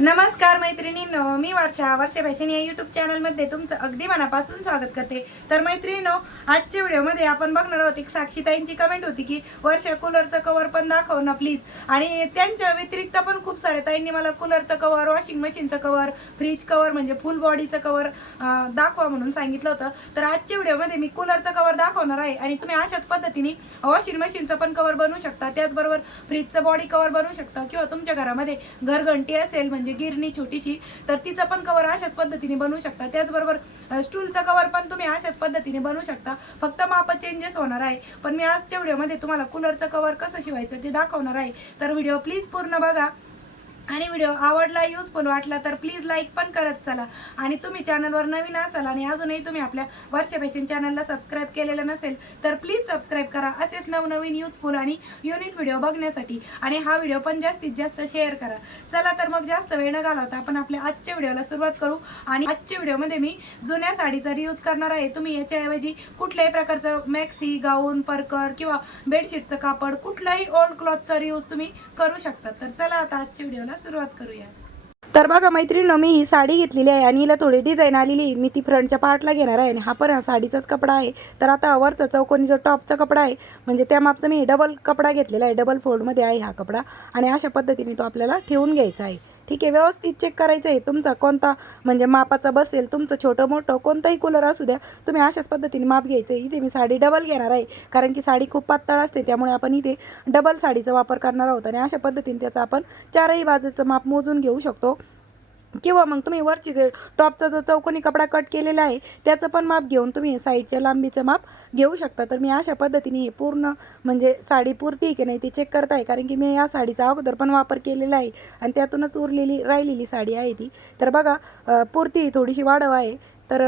नमस्कार मैत्रिणींनो मी वर्षा वर्षा फॅशन या युट्यूब चॅनलमध्ये तुमचं अगदी मनापासून स्वागत करते. तर मैत्रिणींनो आजच्या व्हिडिओमध्ये आपण बघणार आहोत एक साक्षीताईंची कमेंट होती की वर्षा कूलरचं कवर पण दाखव ना प्लीज आणि त्यांच्या व्यतिरिक्त पण खूप साऱ्या ताईंनी मला कूलरचं कवर वॉशिंग मशीनचं कवर फ्रीज कवर म्हणजे फुल बॉडीचं कवर दाखवा म्हणून सांगितलं होतं. तर आजच्या व्हिडिओमध्ये मी कूलरचं कवर दाखवणार आहे आणि तुम्ही अशाच पद्धतीने वॉशिंग मशीनचं पण कवर बनवू शकता. त्याचबरोबर फ्रीजचं बॉडी कवर बनवू शकता किंवा तुमच्या घरामध्ये घरघंटी असेल म्हणजे म्हणजे गिरणी छोटीशी तर तिचं पण कवर अशाच पद्धतीने बनवू शकता. त्याचबरोबर स्टूलचा स्टूलचं कवर पण तुम्ही अशाच पद्धतीने बनवू शकता. फक्त माप चेंजेस होणार आहे. पण मी आजच्या व्हिडिओमध्ये तुम्हाला कूलरचं कवर कसं शिवायचं ते दाखवणार आहे. तर व्हिडिओ प्लीज पूर्ण बघा. आणि व्हिडिओ आवडला युजफुल वाटला तर प्लीज लाईक पण करत चला. आणि तुम्ही चॅनलवर नवीन असाल आणि अजूनही तुम्ही आपल्या वर्ष पेशन चॅनलला सबस्क्राईब केलेलं नसेल तर प्लीज सबस्क्राईब करा. असेच नवनवीन युजफुल आणि युनिक व्हिडिओ बघण्यासाठी. आणि हा व्हिडिओ पण जास्तीत जास्त शेअर करा. चला तर मग जास्त वेळ न घालवता आपण आपल्या आजच्या व्हिडिओला सुरुवात करू. आणि आजच्या व्हिडिओमध्ये मी जुन्या साडीचा रियूज करणार आहे. तुम्ही याच्याऐवजी कुठल्याही प्रकारचं मॅक्सी गाऊन परकर किंवा बेडशीटचं कापड कुठलाही ओल्ड क्लॉथचा रियूज तुम्ही करू शकता. तर चला आता आजच्या व्हिडिओला सुरुवात करूया. तर बघा मैत्रिणी मी ही साडी घेतलेली आहे आणि हिला थोडी डिझाईन आलेली मी ती फ्रंटच्या पार्टला घेणार आहे आणि हा पण हा साडीचाच कपडा आहे. तर आता वरचा चौकोनी जो टॉपचा कपडा आहे म्हणजे त्या मापचा मी डबल कपडा घेतलेला आहे. डबल फोल्डमध्ये आहे हा कपडा आणि अशा पद्धतीने तो आपल्याला ठेवून घ्यायचा आहे. ठीक आहे व्यवस्थित चेक करायचं आहे तुमचा कोणता म्हणजे मापाचा बसेल तुमचं छोटं मोठं कोणताही कूलर असू द्या तुम्ही अशाच पद्धतीने माप घ्यायचं. आहे इथे मी साडी डबल घेणार आहे कारण की साडी खूप पातळ असते त्यामुळे आपण इथे डबल साडीचा वापर करणार आहोत. आणि अशा पद्धतीने त्याचा आपण चारही बाजूचं माप मोजून घेऊ शकतो. किंवा मग तुम्ही वरची जे टॉपचा जो चौकोनी कपडा कट केलेला आहे त्याचं पण माप घेऊन तुम्ही साईडच्या लांबीचं माप घेऊ शकता. तर मी अशा पद्धतीने हे पूर्ण म्हणजे साडी पुरती आहे की नाही ते चेक करत आहे. कारण की मी या साडीचा अगोदर पण वापर केलेला आहे आणि त्यातूनच उरलेली राहिलेली साडी आहे ती. तर बघा पुरती थोडीशी वाढव आहे. तर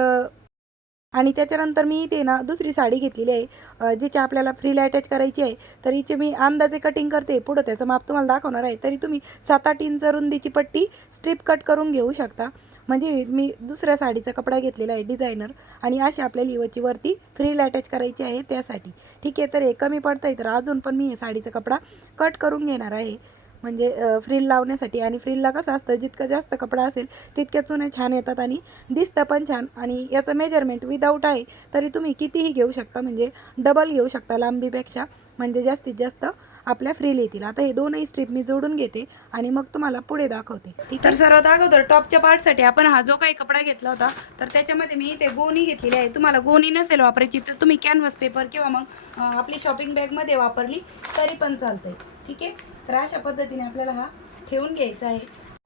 आणि त्याच्यानंतर मी इथे ना दुसरी साडी घेतलेली आहे जिची आपल्याला फ्रीला अटॅच करायची आहे. तर हिचे मी अंदाजे कटिंग करते. पुढं त्याचं माप तुम्हाला दाखवणार आहे. तरी तुम्ही सात आठ इंच रुंदीची पट्टी स्ट्रीप कट करून घेऊ शकता. म्हणजे मी दुसऱ्या साडीचा कपडा घेतलेला आहे डिझायनर आणि अशी आपल्या लिवची वरती फ्रीला अटॅच करायची आहे त्यासाठी. ठीक आहे तर हे कमी पडतं आहे तर अजून पण मी हे साडीचा कपडा कट करून घेणार आहे. म्हणजे फ्रील लावण्यासाठी. आणि फ्रीलला कसं असतं जितकं जास्त कपडा असेल तितक्या चुने छान येतात आणि दिसतं पण छान. आणि याचं मेजरमेंट विदाऊट आहे तरी तुम्ही कितीही घेऊ शकता. म्हणजे डबल घेऊ शकता लांबीपेक्षा. म्हणजे जास्तीत जास्त आपल्या फ्रील येतील. आता हे दोनही स्ट्रीप मी जोडून घेते आणि मग तुम्हाला पुढे दाखवते. ठीक तर सर्वात अगोदर टॉपच्या पार्टसाठी आपण हा जो काही कपडा घेतला होता तर त्याच्यामध्ये मी इथे गोणी घेतलेली आहे. तुम्हाला गोणी नसेल वापरायची तर तुम्ही कॅनव्हस पेपर किंवा मग आपली शॉपिंग बॅगमध्ये वापरली तरी पण चालतंय. ठीक आहे? तर अशा पद्धतीने आपल्याला हा ठेवून घ्यायचा आहे.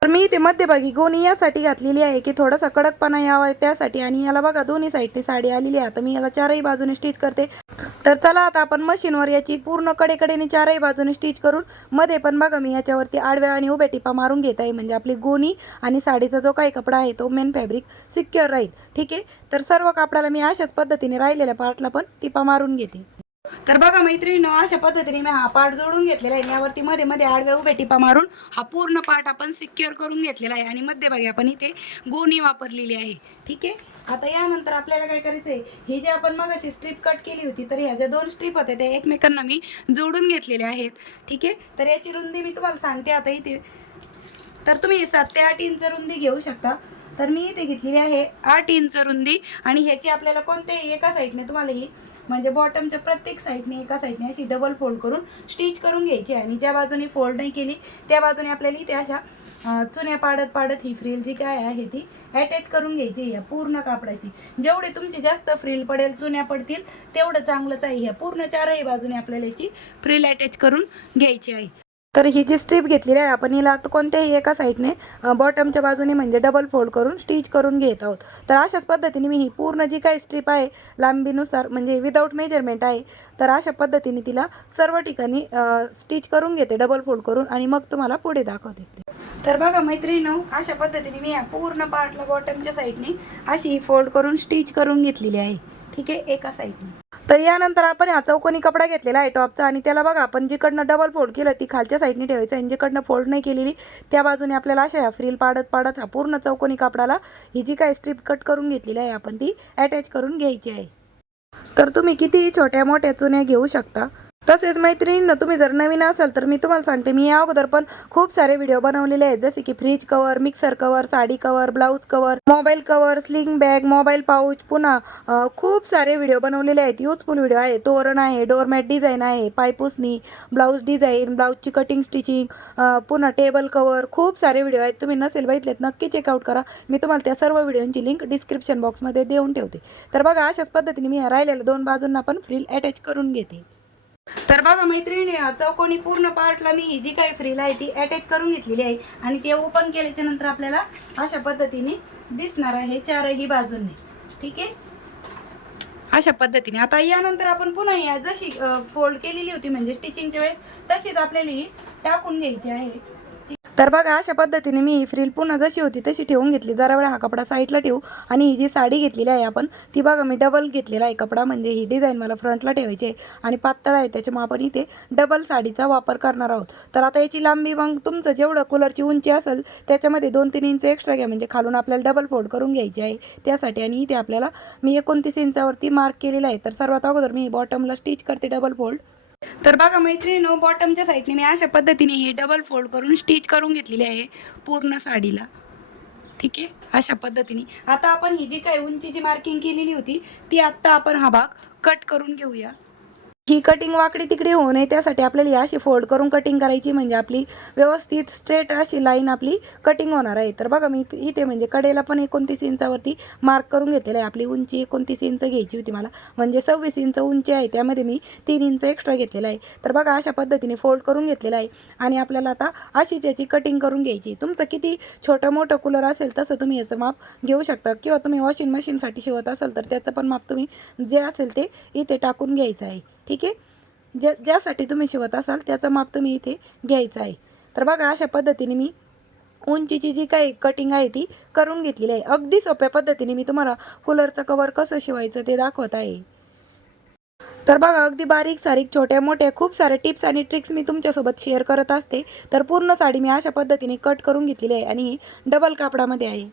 तर मी इथे मध्यभागी गोणी यासाठी घातलेली आहे की थोडासा कडकपणा यावा त्यासाठी आणि याला बघा दोन्ही साईडने साडी आलेली आहे. आता मी याला चारही बाजूने स्टिच करते. तर चला आता आपण मशीनवर याची पूर्ण कडेकडेने चारही बाजूने स्टिच करून मध्ये पण बघा मी याच्यावरती आडव्या आणि उभ्या टिपा मारून घेत आहे. म्हणजे आपली गोणी आणि साडीचा जो काही कपडा आहे तो मेन फॅब्रिक सिक्युअर राहील. ठीक आहे? तर सर्व कापडाला मी अशाच पद्धतीने राहिलेल्या पार्टला पण टिपा मारून घेते. तर बघा मैत्रिणी अशा पद्धतीने मी हा पार्ट जोडून घेतलेला आहे यावरती मध्ये मध्ये आडव्या उभ्या टिपा मारून हा पूर्ण पार्ट आपण सिक्युअर करून घेतलेला आहे. आणि मध्यभागी आपण इथे गोणी वापरलेली आहे. ठीक आहे? आता यानंतर आपल्याला काय करायचं आहे ही जी आपण मग अशी स्ट्रीप कट केली होती तर ह्या ज्या दोन स्ट्रीप होत्या त्या एकमेकांना मी जोडून घेतलेल्या आहेत. ठीक आहे? तर याची रुंदी मी तुम्हाला सांगते आता इथे. तर तुम्ही सात ते आठ इंच रुंदी घेऊ शकता. तर मी इथे घेतलेली आहे आठ इंच रुंदी. आणि ह्याची आपल्याला कोणत्याही एका साईडने तुम्हाला ही म्हणजे बॉटमच्या प्रत्येक साईडने एका साईडने अशी डबल फोल्ड करून स्टिच करून घ्यायची. आहे आणि ज्या बाजूने फोल्ड नाही केली त्या बाजूने आपल्याला इथे अशा चुन्या पाडत पाडत ही फ्रील जी काय आहे ती अटॅच करून घ्यायची आहे या पूर्ण कापडाची. जेवढे तुमची जास्त फ्रील पडेल चुन्या पडतील तेवढं चांगलंच आहे. ह्या पूर्ण चारही बाजूने आपल्याला याची फ्रील अटॅच करून घ्यायची आहे. तर ही जी स्ट्रीप घेतलेली आहे आपण हिला आता कोणत्याही एका साईडने बॉटमच्या बाजूने म्हणजे डबल फोल्ड करून स्टिच करून घेत आहोत. तर अशाच पद्धतीने मी ही पूर्ण जी काही स्ट्रीप आहे लांबीनुसार म्हणजे विदाऊट मेजरमेंट आहे तर अशा पद्धतीने तिला सर्व ठिकाणी स्टिच करून घेते डबल फोल्ड करून आणि मग तुम्हाला पुढे दाखवते. तर बघा मैत्रिणी अशा पद्धतीने मी या पूर्ण पार्टला बॉटमच्या साईडने अशी फोल्ड करून स्टिच करून घेतलेली आहे. ठीक आहे? एका साईडने तर यानंतर आपण हा चौकोनी कपडा घेतलेला आहे टॉपचा आणि त्याला बघा आपण जिकडनं डबल फोल्ड केलं ती खालच्या साईडने ठेवायचं आणि जिकडनं फोल्ड नाही केलेली त्या बाजूने आपल्याला अशा ह्या फ्रील पाडत पाडत हा पूर्ण चौकोनी कपडाला ही जी काही स्ट्रीप कट करून घेतलेली आहे आपण ती अटॅच करून घ्यायची आहे. तर तुम्ही कितीही छोट्या मोठ्या चुन्या घेऊ शकता तसेच मैत्रिणींनो तुम्ही जर नवीन असाल तर मी तुम्हाला सांगते मी या अगोदर पण खूप सारे व्हिडिओ बनवलेले आहेत. जसे की fridge cover mixer cover sari cover blouse cover mobile cover sling bag mobile pouch पुन्हा खूप सारे व्हिडिओ बनवलेले आहेत. युजफुल व्हिडिओ आहे. तोरण आहे डोरमॅट डिझाईन आहे पायपुसणी ब्लाऊज डिझाईन ब्लाऊजची कटिंग स्टिचिंग पुन्हा टेबल कवर खूप सारे व्हिडिओ आहेत. तुम्ही नसेल बघितलेत नक्की चेकआउट करा. मी तुम्हाला त्या सर्व व्हिडिओंची लिंक डिस्क्रिप्शन बॉक्समध्ये देऊन ठेवते. तर बघा अशाच पद्धतीने मी राहिलेल्या दोन बाजूंना पण फ्रील अटॅच करून घेते. तर बघा मैत्रिणी चौकोनी पूर्ण पार्टला मी ही जी काही फ्रील आहे ती अटॅच करून घेतलेली आहे आणि ते ओपन केल्याच्यानंतर आपल्याला अशा पद्धतीने दिसणार आहे. चारही बाजूंनी. ठीक आहे? अशा पद्धतीने. आता यानंतर आपण पुन्हा या जशी फोल्ड केलेली होती म्हणजे स्टिचिंगच्या वेळेस तशीच आपल्याला ही टाकून घ्यायची आहे. तर बघा अशा पद्धतीने मी ही फ्रील पुन्हा जशी होती तशी ठेवून घेतली. जरा वेळा हा कपडा साईडला ठेवू. आणि ही जी साडी घेतलेली आहे आपण ती बघा मी डबल घेतलेला आहे कपडा. म्हणजे ही डिझाईन मला फ्रंटला ठेवायची आहे. आणि पातळ आहे त्याच्यामुळे आपण इथे डबल साडीचा वापर करणार आहोत. तर आता याची लांबी मग तुमचं जेवढं कूलरची उंची असेल त्याच्यामध्ये दोन तीन इंच एक्स्ट्रा घ्या. म्हणजे खालून आपल्याला डबल फोल्ड करून घ्यायची आहे. त्यासाठी आणि इथे आपल्याला मी एकोणतीस इंचावरती मार्क केलेला आहे. तर सर्वात अगोदर मी बॉटमला स्टिच करते डबल फोल्ड तर बघा मैत्रिणीनो बॉटमच्या साईडने मी अशा पद्धतीने ही डबल फोल्ड करून स्टिच करून घेतलेली आहे पूर्ण साडीला. ठीक आहे? अशा पद्धतीने. आता आपण ही जी काही उंचीची मार्किंग केलेली होती ती आत्ता आपण हा भाग कट करून घेऊया. ही कटिंग वाकडी तिकडे होऊ नये त्यासाठी आपल्याला ही अशी फोल्ड करून कटिंग करायची म्हणजे आपली व्यवस्थित स्ट्रेट अशी लाईन आपली कटिंग होणार आहे. तर बघा मी इथे म्हणजे कडेला पण एकोणतीस इंचावरती मार्क करून घेतलेलं आहे. आपली उंची एकोणतीस इंच घ्यायची होती मला. म्हणजे सव्वीस इंच उंची आहे त्यामध्ये मी तीन इंच एक्स्ट्रा घेतलेला आहे. तर बघा अशा पद्धतीने फोल्ड करून घेतलेला आहे. आणि आपल्याला आता अशीच याची कटिंग करून घ्यायची. तुमचं किती छोटं मोठं कूलर असेल तसं तुम्ही याचं माप घेऊ शकता. किंवा तुम्ही वॉशिंग मशीनसाठी शिवत असाल तर त्याचं पण माप तुम्ही जे असेल ते इथे टाकून घ्यायचं आहे. ठीक आहे? ज्या ज्यासाठी तुम्ही शिवत असाल त्याचं माप तुम्ही इथे घ्यायचं आहे. तर बघा अशा पद्धतीने मी उंचीची जी काही कटिंग आहे ती करून घेतलेली आहे. अगदी सोप्या पद्धतीने मी तुम्हाला कूलरचं कवर कसं शिवायचं ते दाखवत आहे. तर बघा अगदी बारीक सारीक छोट्या मोठ्या खूप साऱ्या टिप्स आणि ट्रिक्स मी तुमच्यासोबत शेअर करत असते. तर पूर्ण साडी मी अशा पद्धतीने कट करून घेतलेली आहे आणि ही डबल कापडामध्ये आहे.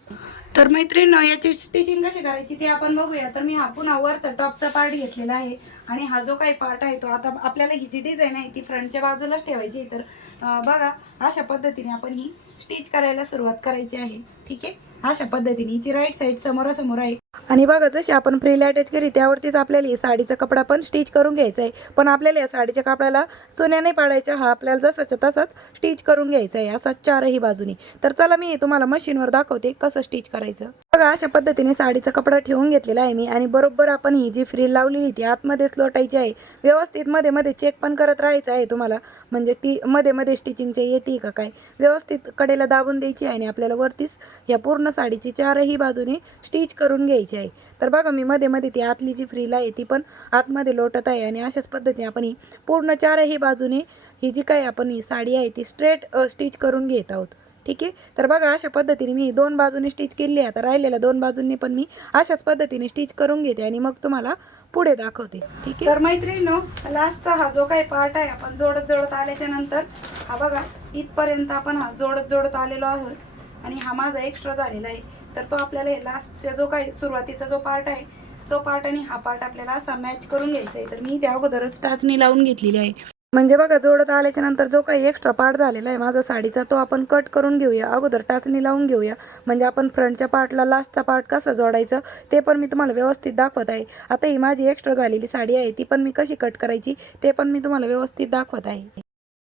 तर मैत्रिणी याची स्टिचिंग कशी करायची ते आपण बघूया. तर मी हा पुन्हा वरचा टॉपचा पार्ट घेतलेला आहे आणि हा जो काही पार्ट आहे तो आता आपल्याला ही जी डिझाईन आहे ती फ्रंटच्या बाजूलाच ठेवायची तर बघा अशा पद्धतीने आपण ही स्टिच करायला सुरुवात करायची आहे. ठीक आहे? अशा पद्धतीने हिची राईट साईड समोरासमोर आहे. आणि बघा जशी आपण फ्रीला अटॅच केली त्यावरतीच आपल्याला ही साडीचा कपडा पण स्टिच करून घ्यायचा आहे पण आपल्याला या साडीच्या कपड्याला चुन्या नाही पाडायच्या हा आपल्याला जसाच्या तसाच स्टिच करून घ्यायचा आहे असा चारही बाजूनी. तर चला मी तुम्हाला मशीनवर दाखवते कसं स्टिच करायचं. बघा अशा पद्धतीने साडीचा कपडा ठेवून घेतलेला आहे मी आणि बरोबर आपण ही जी फ्री लावलेली ती आतमध्येच लोटायची आहे. व्यवस्थित मध्ये मध्ये चेक पण करत राहायचं आहे तुम्हाला. म्हणजे ती मध्ये मध्ये स्टिचिंगच्या येते का काय? व्यवस्थित कडेला दाबून द्यायची आहे आणि आपल्याला वरतीच या पूर्ण साडीची चारही बाजूने स्टिच करून घ्यायची आहे. तर बघा मी मध्ये मध्ये ती आतली जी फ्रील आहे ती पण आतमध्ये लोटत आहे आणि अशाच पद्धतीने आपण ही पूर्ण चारही बाजूने ही जी काही आपण ही साडी आहे ती स्ट्रेट स्टिच करून घेत आहोत. ठीक आहे? तर बघा अशा पद्धतीने मी दोन बाजूने स्टिच केली आहे. आता राहिलेल्या दोन बाजूंनी पण मी अशाच पद्धतीने स्टिच करून घेते आणि मग तुम्हाला पुढे दाखवते. ठीक आहे? तर मैत्रिणीनो लास्टचा हा जो काही पार्ट आहे आपण जोडत जोडत आल्याच्यानंतर हा बघा इथपर्यंत आपण हा जोडत जोडत आलेलो आहोत आणि हा माझा एक्स्ट्रा झालेला आहे. तर तो आपल्याला लास्टचा जो काही सुरुवातीचा जो पार्ट आहे तो पार्ट आणि हा पार्ट आपल्याला असा मॅच करून घ्यायचा आहे. तर मी त्या अगोदरच टाचणी लावून घेतलेली आहे. म्हणजे बघा जोडत आल्याच्यानंतर जो काही एक्स्ट्रा पार्ट झालेला आहे माझा साडीचा तो आपण कट करून घेऊया. अगोदर टाचणी लावून घेऊया. म्हणजे आपण फ्रंटच्या पार्टला लास्टचा पार्ट कसा जोडायचं ते पण मी तुम्हाला व्यवस्थित दाखवत आहे. आता ही माझी एक्स्ट्रा झालेली साडी आहे ती पण मी कशी कट करायची ते पण मी तुम्हाला व्यवस्थित दाखवत आहे.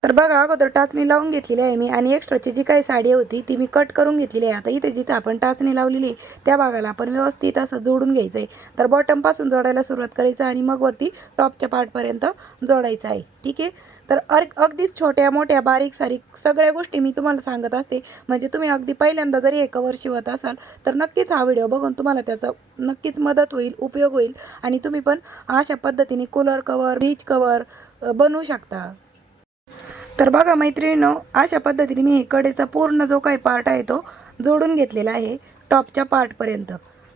तर बघा अगोदर टाचणी लावून घेतलेली आहे मी आणि एक्स्ट्राची जी काही साडी होती ती मी कट करून घेतलेली आहे. आता इथे जिथे आपण टाचणी लावलेली आहे त्या भागाला आपण व्यवस्थित असं जोडून घ्यायचं आहे तर बॉटमपासून जोडायला सुरुवात करायचं आणि मग वरती टॉपच्या पार्टपर्यंत जोडायचं आहे. ठीक आहे? तर अर अगदीच छोट्या मोठ्या बारीक सारीक सगळ्या गोष्टी मी तुम्हाला सांगत असते. म्हणजे तुम्ही अगदी पहिल्यांदा जरी हे कवर शिवत असाल तर नक्कीच हा व्हिडिओ बघून तुम्हाला त्याचा नक्कीच मदत होईल उपयोग होईल आणि तुम्ही पण अशा पद्धतीने कूलर कवर रीच कवर बनवू शकता. तर बघा मैत्रिणीनो अशा पद्धतीने मी इकडेचा कडेचा पूर्ण जो काही पार्ट आहे तो जोडून घेतलेला आहे टॉपच्या पार्टपर्यंत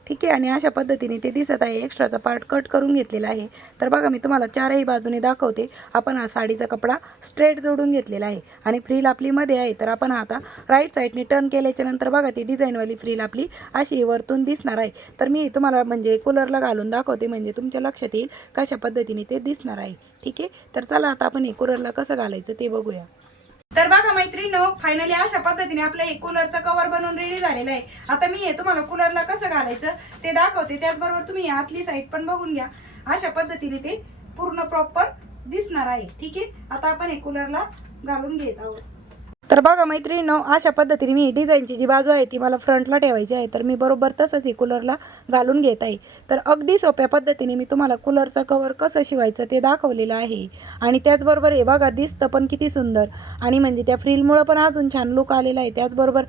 ठीक आहे? आणि अशा पद्धतीने ते दिसत आहे. एक्स्ट्राचा पार्ट कट करून घेतलेला आहे. तर बघा मी तुम्हाला चारही बाजूने दाखवते. आपण हा साडीचा कपडा स्ट्रेट जोडून घेतलेला आहे. आणि फ्रील आपली मध्ये आहे. तर आपण आता राईट साईडने टर्न केल्याच्यानंतर बघा ती डिझाईनवाली फ्रील आपली अशी वरतून दिसणार आहे. तर मी तुम्हाला म्हणजे कूलरला घालून दाखवते. म्हणजे तुमच्या लक्षात येईल कशा पद्धतीने ते दिसणार आहे. ठीक आहे? तर चला आता आपण हे कूलरला कसं घालायचं ते बघूया. तर बघा मैत्रिणी फायनली अशा पद्धतीने आपलं एक कूलरचं कवर बनवून रेडी झालेलं आहे. आता मी हे तुम्हाला कूलरला कसं घालायचं ते दाखवते. त्याचबरोबर तुम्ही आतली साईड पण बघून घ्या. अशा पद्धतीने ते पूर्ण प्रॉपर दिसणार आहे. ठीक आहे? आता आपण हे कूलरला घालून घेत आहोत. तर बघा मैत्रिणीनो अशा पद्धतीने मी डिझाईनची जी बाजू आहे ती मला फ्रंटला ठेवायची आहे. तर मी बरोबर तसंच ही कूलरला घालून घेत आहे. तर अगदी सोप्या पद्धतीने मी तुम्हाला कूलरचं कवर कसं शिवायचं ते दाखवलेलं आहे. आणि त्याचबरोबर हे बघा दिसतं पण किती सुंदर. आणि म्हणजे त्या फ्रीलमुळं पण अजून छान लुक आलेला आहे. त्याचबरोबर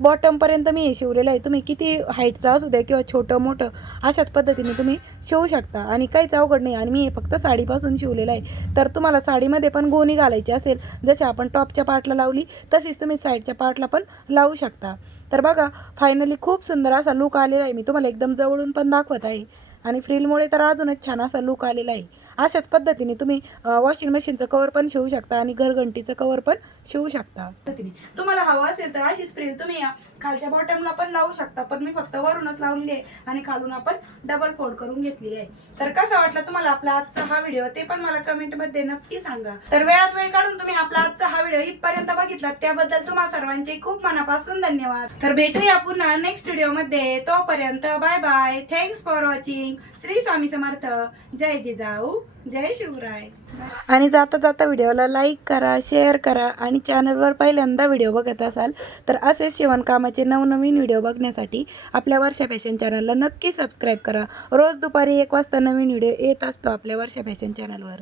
बॉटमपर्यंत मी हे शिवलेलं आहे. तुम्ही किती हाईटचं असू द्या किंवा छोटं मोठं अशाच पद्धतीने तुम्ही शिवू शकता. आणि काहीच अवघड नाही. आणि मी हे फक्त साडीपासून शिवलेलं आहे. तर तुम्हाला साडीमध्ये पण गोणी घालायची असेल जसे आपण टॉपच्या पार्टला लावली तशीच तुम्ही साईडच्या पार्टला पण लावू शकता. तर बघा फायनली खूप सुंदर असा लुक आलेला आहे. मी तुम्हाला एकदम जवळून पण दाखवत आहे. आणि फ्रीलमुळे तर अजूनच छान असा लुक आलेला आहे. अशाच पद्धतीने तुम्ही वॉशिंग मशीनचं कवर पण शिवू शकता आणि घरघंटीचं कवर पण शिवू शकता. पद्धतीने. तुम्हाला हवं असेल तर अशीच फ्रील तुम्ही या खालच्या बॉटमला पण लावू शकता पण मी फक्त वरूनच लावलेली आहे आणि खालून आपण डबल फोल्ड करून घेतलेली आहे. तर कसा वाटला तुम्हाला आपला आजचा हा व्हिडिओ ते पण मला कमेंटमध्ये नक्की सांगा. तर वेळात वेळ काढून तुम्ही आपला आजचा हा व्हिडिओ इथपर्यंत बघितला त्याबद्दल तुम्हाला सर्वांचे खूप मनापासून धन्यवाद. तर भेटूया पुन्हा नेक्स्ट व्हिडिओमध्ये तोपर्यंत bye bye thanks for watching Shri Swami Samarth. जय जिजाऊ. जय शिवराय. आणि जाता जाता व्हिडिओला लाईक करा शेअर करा आणि चॅनलवर पहिल्यांदा व्हिडिओ बघत असाल तर असेच शिवणकामाचे नवनवीन व्हिडिओ बघण्यासाठी आपल्या वर्षा फॅशन चॅनलला नक्की सबस्क्राईब करा. रोज दुपारी एक वाजता नवीन व्हिडिओ येत असतो आपल्या वर्षा फॅशन चॅनलवर.